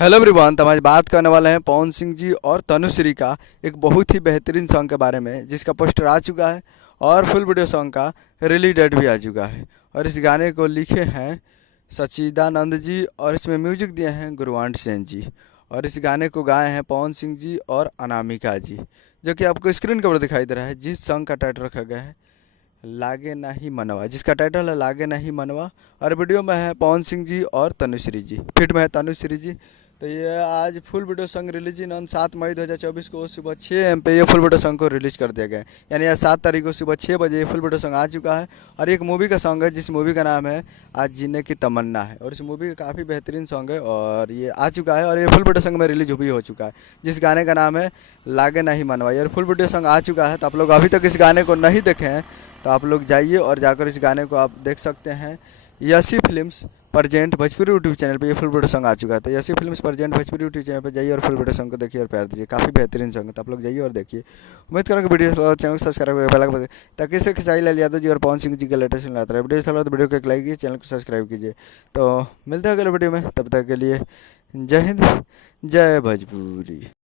Hello everyone, तो हम आज बात करने वाले हैं पवन सिंह जी और तनुश्री का एक बहुत ही बेहतरीन सॉन्ग के बारे में, जिसका पोस्टर आ चुका है और फुल वीडियो सॉन्ग का रिलीज डेट भी आ चुका है। और इस गाने को लिखे हैं सच्चिदानंद जी और इसमें म्यूजिक दिए हैं गुरवांट सेन जी। और इस गाने को गाए हैं पवन सिंह जी और अनामिका जी, जो कि आपको स्क्रीन के ऊपर दिखाई दे रहा है। जिस सॉन्ग का टाइटल रखा गया है लागे नहीं मनवा, जिसका टाइटल है लागे नहीं मनवा। और वीडियो में है पवन सिंह जी और तनुश्री जी, फिट में है तनुश्री जी। तो ये आज फुल वीडियो सॉन्ग रिलीज इन 7 मई 2024 को सुबह 6 AM पे ये फुल वीडियो सॉन्ग को रिलीज कर दिया गया है। यानी आज 7 तारीख को सुबह 6 बजे ये फुल वीडियो सॉन्ग आ चुका है। और एक मूवी का सॉन्ग है, जिस मूवी का नाम है आज जीने की तमन्ना है। और इस मूवी का काफ़ी बेहतरीन सॉन्ग है और ये आ चुका है और ये फुल वीडियो सॉन्ग में रिलीज भी हो चुका है, जिस गाने का नाम है लागे नहीं मनवा। और फुल वीडियो सॉन्ग आ चुका है, तो आप लोग अभी तक इस गाने को नहीं देखे हैं तो आप लोग जाइए और जाकर इस गाने को आप देख सकते हैं। यसी films present Bhojpuri YouTube channel पे ये फुल वीडियो सॉन्ग आ चुका है। तो यसी films present Bhojpuri YouTube channel पे जाइए और फुल वीडियो सॉन्ग को देखिए और प्यार दीजिए। काफ़ी बेहतरीन सॉन्ग है, तो आप लोग जाइए और देखिए। उम्मीद करूँगा वीडियो चैनल को सब्सक्राइब करके बेल आइकन ताकि इससे खिंचाई लाल यादव जी और पवन सिंह जी का लेटेस्ट लाता रहे। वीडियो चला तो वीडियो को एक लाइक कीजिए, चैनल को सब्सक्राइब कीजिए। तो मिलते हैं अगले वीडियो में, तब तक के लिए जय हिंद, जय भोजपुरी।